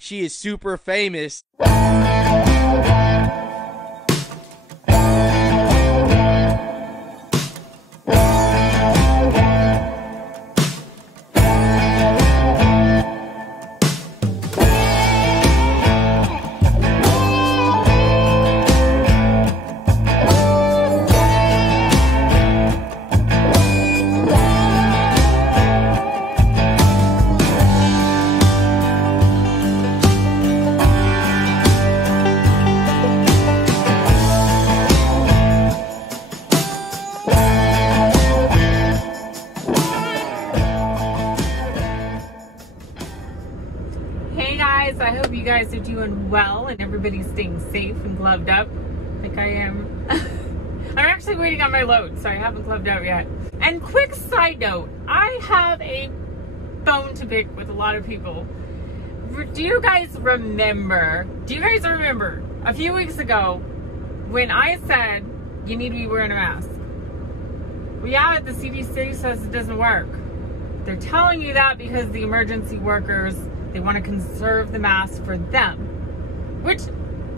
she is super famous. I hope you guys are doing well and everybody's staying safe and gloved up like I am. I'm actually waiting on my load, so I haven't gloved up yet. And quick side note, I have a bone to pick with a lot of people. Do you guys remember a few weeks ago when I said you need to be wearing a mask? Well, yeah, the CDC says it doesn't work. They're telling you that because the emergency workers, they want to conserve the mask for them, which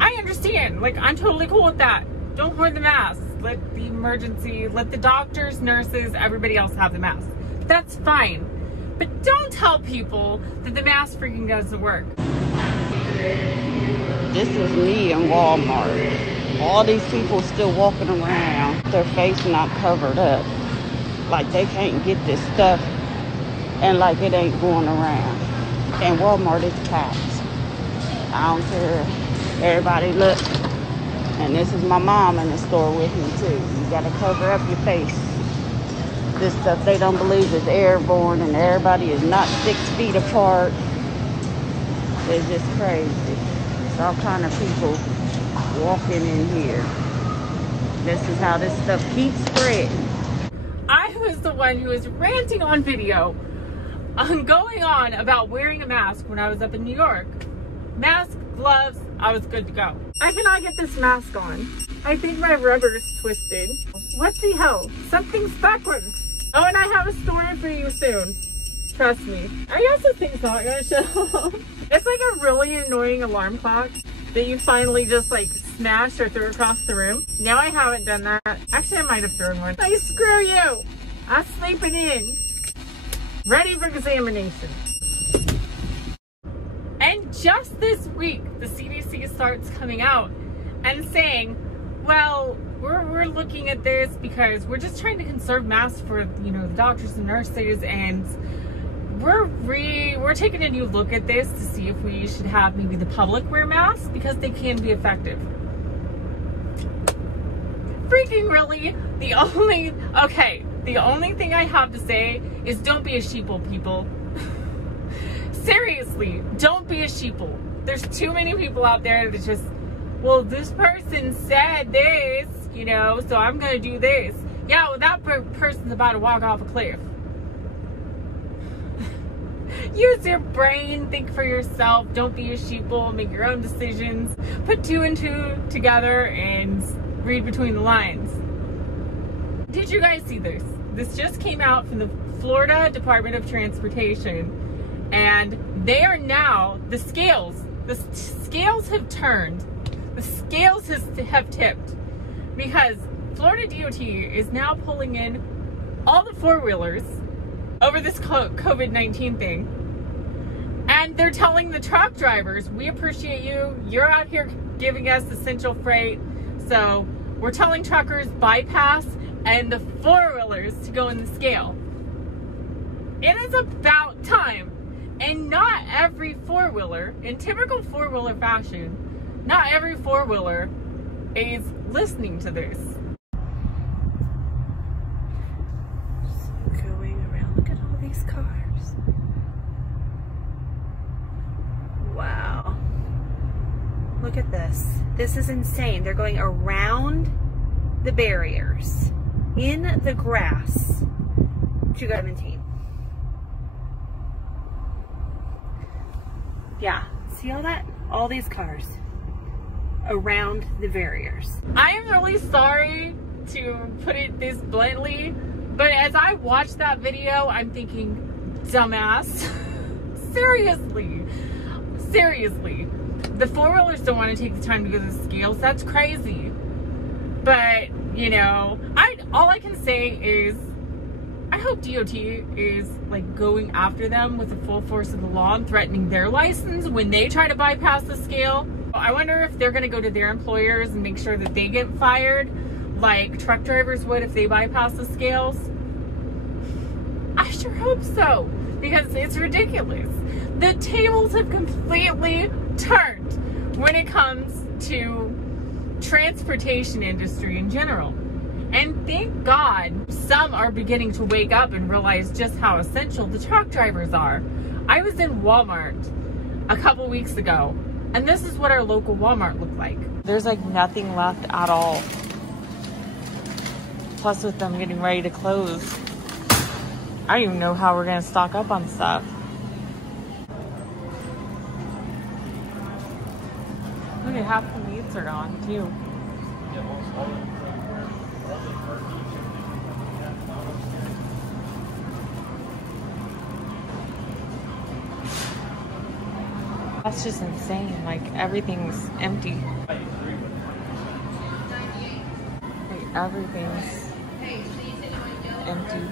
I understand. Like, I'm totally cool with that. Don't hoard the mask. Let the doctors, nurses, everybody else have the mask. That's fine. But don't tell people that the mask freaking doesn't work. This is me in Walmart. All these people still walking around, their face not covered up. Like they can't get this stuff and like it ain't going around. And Walmart is packed. I don't care. Everybody look. And this is my mom in the store with me too. You gotta cover up your face. This stuff they don't believe is airborne and everybody is not 6 feet apart. It's just crazy. It's all kind of people walking in here. This is how this stuff keeps spreading. I was the one who was ranting on video going on about wearing a mask when I was up in New York. Mask, gloves, I was good to go. I cannot get this mask on. I think my rubber's twisted. What's the hell? Something's backwards. Oh, and I have a story for you soon. Trust me. I guess this thing's not gonna show. It's like a really annoying alarm clock that you finally just like smash or throw across the room. Now I haven't done that. Actually, I might have thrown one. Hey, screw you. I'm sleeping in. Ready for examination. And just this week, the CDC starts coming out and saying, well, we're looking at this because we're just trying to conserve masks for, the doctors and nurses, and we're taking a new look at this to see if we should have maybe the public wear masks because they can be effective. Freaking really? The only thing I have to say is don't be a sheeple, people. Seriously, don't be a sheeple. There's too many people out there that just, well, this person said this, so I'm going to do this. Yeah, well, that person's about to walk off a cliff. Use your brain, think for yourself, don't be a sheeple, make your own decisions, put 2 and 2 together and read between the lines. Did you guys see this? This just came out from the Florida Department of Transportation, and they are now, the scales have turned. The scales have tipped because Florida DOT is now pulling in all the 4-wheelers over this COVID-19 thing. And they're telling the truck drivers, we appreciate you. You're out here giving us essential freight. So we're telling truckers bypass and the 4-wheelers to go in the scale. It is about time. And not every 4-wheeler, in typical 4-wheeler fashion, not every 4-wheeler is listening to this. Just going around, look at all these cars. Wow. Look at this. This is insane. They're going around the barriers in the grass to go to 17. Yeah, see all that? All these cars around the barriers. I am really sorry to put it this bluntly, but as I watched that video, I'm thinking, dumbass. Seriously. seriously, the four-wheelers don't want to take the time to go to the scales. That's crazy. But, you know, all I can say is I hope DOT is like going after them with the full force of the law and threatening their license when they try to bypass the scale. I wonder if they're going to go to their employers and make sure that they get fired like truck drivers would if they bypass the scales. I sure hope so, because it's ridiculous. The tables have completely turned when it comes to transportation industry in general. And thank God some are beginning to wake up and realize just how essential the truck drivers are. I was in Walmart a couple weeks ago, and this is what our local Walmart looked like. There's like nothing left at all. Plus with them getting ready to close, I don't even know how we're gonna stock up on stuff. Look at half the meats are gone too. That's just insane. Like everything's empty. Like everything's empty.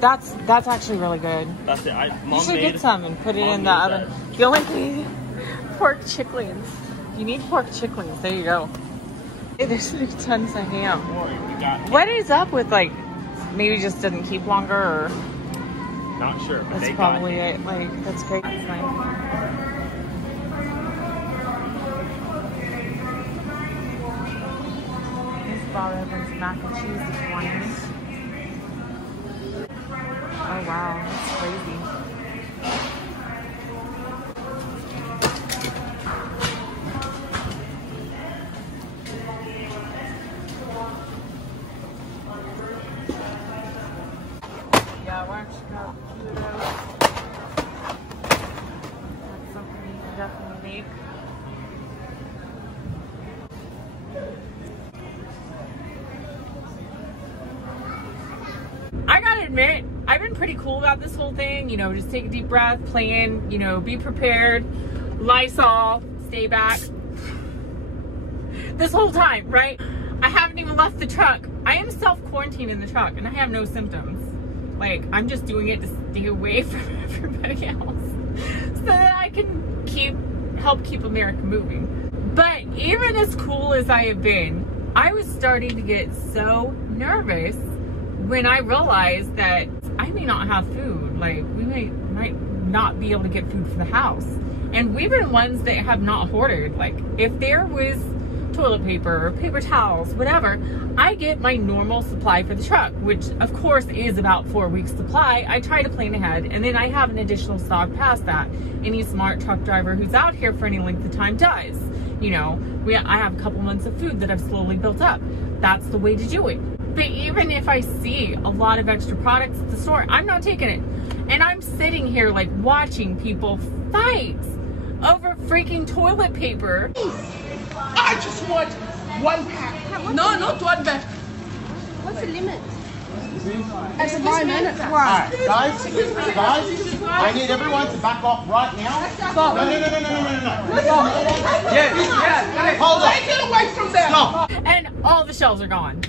That's actually really good. That's it. You should get some and put it in the oven. The only thing, pork chicklings. You need pork chicklings. There you go. Hey, there's like tons of ham. What is up with like, maybe just didn't keep longer or? Not sure. That's probably it. Like, that's great. That's nice. This Bob Evans mac and cheese is $20. Oh wow, that's crazy. Yeah, why don't you go through those? That's something you can definitely make. I gotta admit, I've been pretty cool about this whole thing. You know, just take a deep breath, plan, you know, be prepared, Lysol, stay back. This whole time, right? I haven't even left the truck. I am self-quarantined in the truck and I have no symptoms. Like, I'm just doing it to stay away from everybody else so that I can help keep America moving. But even as cool as I have been, I was starting to get so nervous when I realized that I may not have food. Like, we might not be able to get food for the house. And we've been ones that have not hoarded. Like, if there was toilet paper or paper towels, whatever, I get my normal supply for the truck, which of course is about 4 weeks supply. I try to plan ahead, and then I have an additional stock past that. Any smart truck driver who's out here for any length of time does. You know, I have a couple months of food that I've slowly built up. That's the way to do it. But even if I see a lot of extra products at the store, I'm not taking it. And I'm sitting here like watching people fight over freaking toilet paper. I just want 1 pack. No, not 1 pack. What's the limit? It's 5 minutes. Alright, guys, I need everyone to back off right now. Stop. No. Yeah. Hold on. Take it away from them. Stop. And all the shelves are gone.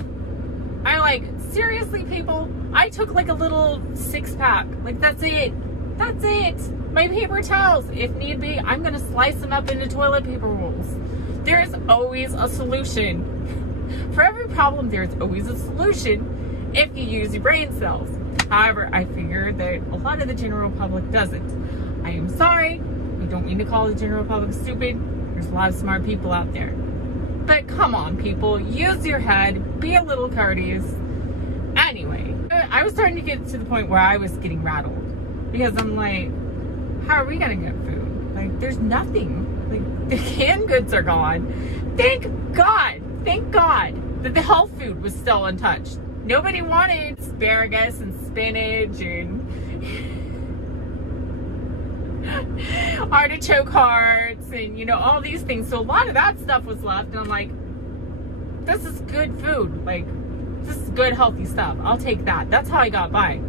I'm like, seriously, people? I took like a little 6-pack. Like, that's it. That's it. My paper towels, if need be, I'm gonna slice them up into toilet paper rolls. There's always a solution. For every problem, there's always a solution if you use your brain cells. However, I figure that a lot of the general public doesn't. I am sorry. I don't mean to call the general public stupid. There's a lot of smart people out there. But come on, people. Use your head. Be a little courteous. Anyway, I was starting to get to the point where I was getting rattled. Because I'm like, how are we going to get food? Like, there's nothing. Like, the canned goods are gone. Thank God that the health food was still untouched. Nobody wanted asparagus and spinach and artichoke hearts and, you know, all these things. So a lot of that stuff was left. And I'm like, this is good food. Like, this is good, healthy stuff. I'll take that. That's how I got by.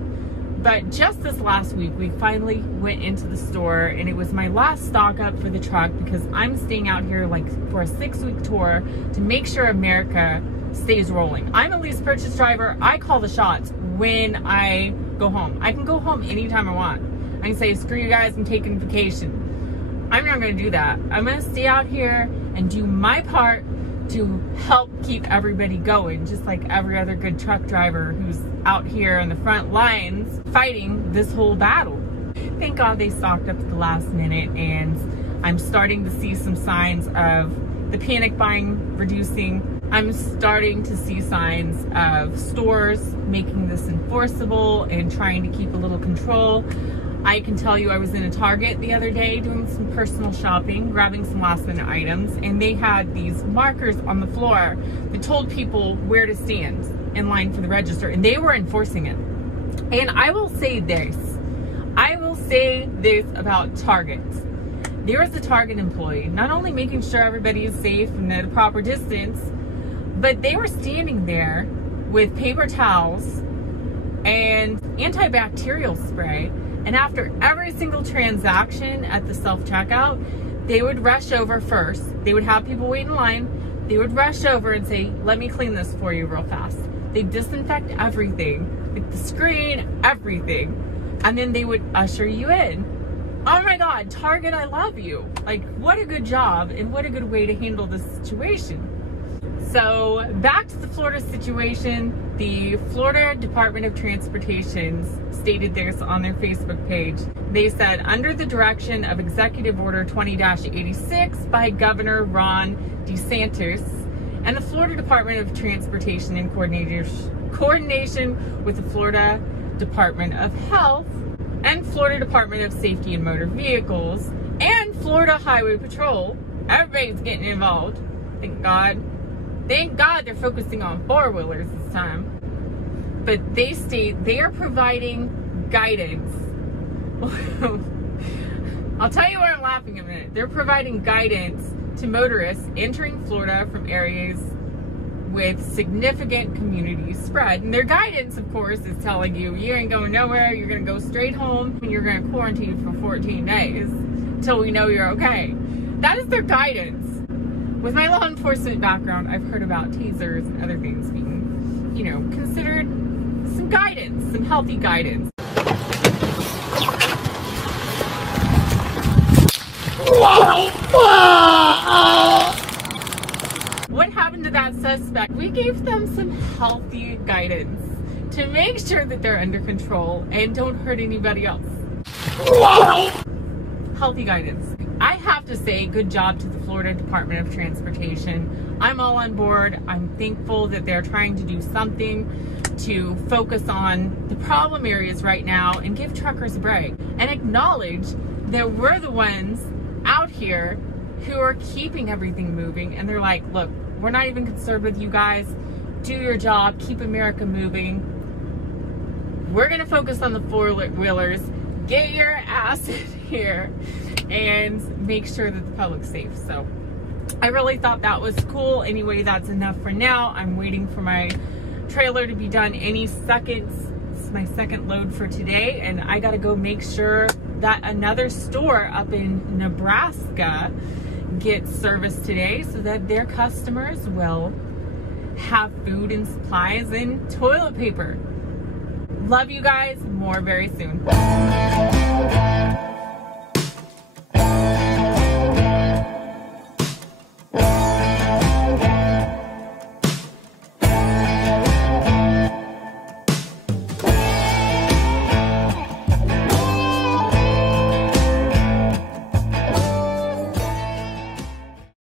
But just this last week, we finally went into the store, and it was my last stock up for the truck because I'm staying out here like for a 6-week tour to make sure America stays rolling. I'm a lease purchase driver. I call the shots when I go home. I can go home anytime I want. I can say, screw you guys, I'm taking vacation. I'm not gonna do that. I'm gonna stay out here and do my part to help keep everybody going, just like every other good truck driver who's out here on the front lines fighting this whole battle. Thank God they stocked up at the last minute, and I'm starting to see some signs of the panic buying reducing. I'm starting to see signs of stores making this enforceable and trying to keep a little control. I can tell you I was in a Target the other day doing some personal shopping, grabbing some last minute items, and they had these markers on the floor that told people where to stand in line for the register, and they were enforcing it. And I will say this about Target. There was a Target employee not only making sure everybody is safe and at a proper distance, but they were standing there with paper towels and antibacterial spray. And after every single transaction at the self-checkout, they would rush over first. They would have people wait in line. They would rush over and say, let me clean this for you real fast. They disinfect everything, like the screen, everything. And then they would usher you in. Oh my God, Target, I love you. Like, what a good job and what a good way to handle this situation. So back to the Florida situation. The Florida Department of Transportation stated this on their Facebook page. They said, under the direction of Executive Order 20-86 by Governor Ron DeSantis and the Florida Department of Transportation in coordination with the Florida Department of Health and Florida Department of Safety and Motor Vehicles and Florida Highway Patrol, everybody's getting involved. Thank God. Thank God they're focusing on four-wheelers this time. But they state they are providing guidance. I'll tell you why I'm laughing in a minute. They're providing guidance to motorists entering Florida from areas with significant community spread. And their guidance, of course, is telling you, you ain't going nowhere, you're gonna go straight home, and you're gonna quarantine for 14 days until we know you're okay. That is their guidance. With my law enforcement background, I've heard about tasers and other things being, you know, considered some guidance, some healthy guidance. What happened to that suspect? We gave them some healthy guidance to make sure that they're under control and don't hurt anybody else. Healthy guidance. I have to say, good job to the Florida Department of Transportation. I'm all on board. I'm thankful that they're trying to do something to focus on the problem areas right now and give truckers a break and acknowledge that we're the ones out here who are keeping everything moving. And they're like, look, we're not even concerned with you guys. Do your job. Keep America moving. We're going to focus on the four-wheelers. Get your ass in here and make sure that the public's safe. So I really thought that was cool. Anyway, that's enough for now. I'm waiting for my trailer to be done any seconds. It's my second load for today, and I gotta go make sure that another store up in Nebraska gets service today so that their customers will have food and supplies and toilet paper. Love you guys. More very soon.